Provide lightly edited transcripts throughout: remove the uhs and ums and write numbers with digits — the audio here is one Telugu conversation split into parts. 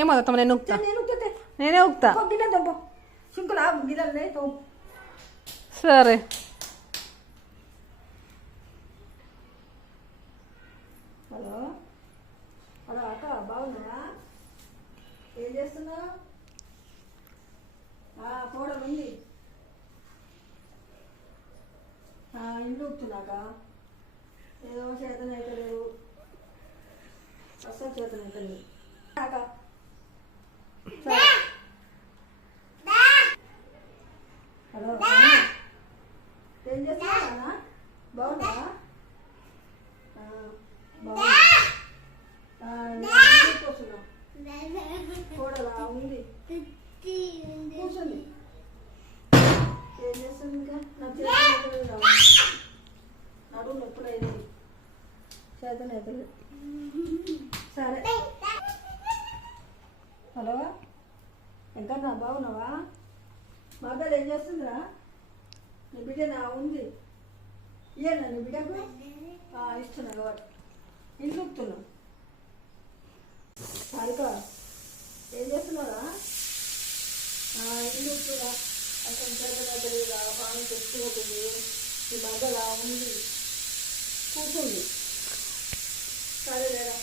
ఏమో అత్తమ్మ నేను ఉక్తా, నేనే ఉక్తా. సరే హలో హలో అక్క, బాగున్నావా? ఏం చేస్తున్నావు? కోడలు ఉంది, ఇల్లు ఉడుతున్నాక ఏదో చేతన అయితే లేవు, అస్సలు చేతన అయితే లేవు. హలో ఏం చేస్తున్నావా? బాగున్నావా? కోడలా ఉంది, కూర్చోండి. ఏం చేస్తుంది ఇంకా? నా చేతులు నడుము ఎప్పుడైంది, చేతన అయితే. సరే హలో ఎంకన్నా, బాగున్నావా? మా అబ్బాయి ఏం చేస్తుందిరా? నీ బిడ్డ నా ఉంది, ఇయ్యనా నీ బిడ్డకు? ఇస్తున్నా కాబట్టి ఇంట్లో ఉప్పుతున్నావు. సారిక ఏం చేస్తున్నారా? ఇల్లు ఉప్పురా, అసలు జరగలేదా? పానం తెచ్చుకుంటుంది, ఈ మధ్యలా ఉంది, కూర్చుంది. సరేలేరా.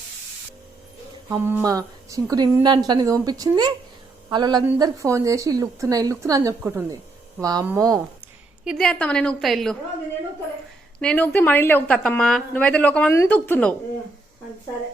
అమ్మ సింకు నిండా అంట్లని పంపించింది. వాళ్ళందరికి ఫోన్ చేసి ఇల్లు ఉక్తున్నా అని చెప్పుకుంటుంది. వామ్మో, ఇదే అత్తమ్మ నేను ఉక్తా ఇల్లు. నేను ఉక్తే మన ఇల్లే ఉక్తా అత్తమ్మ, నువ్వైతే లోకం అంతా ఉక్తున్నావు. సరే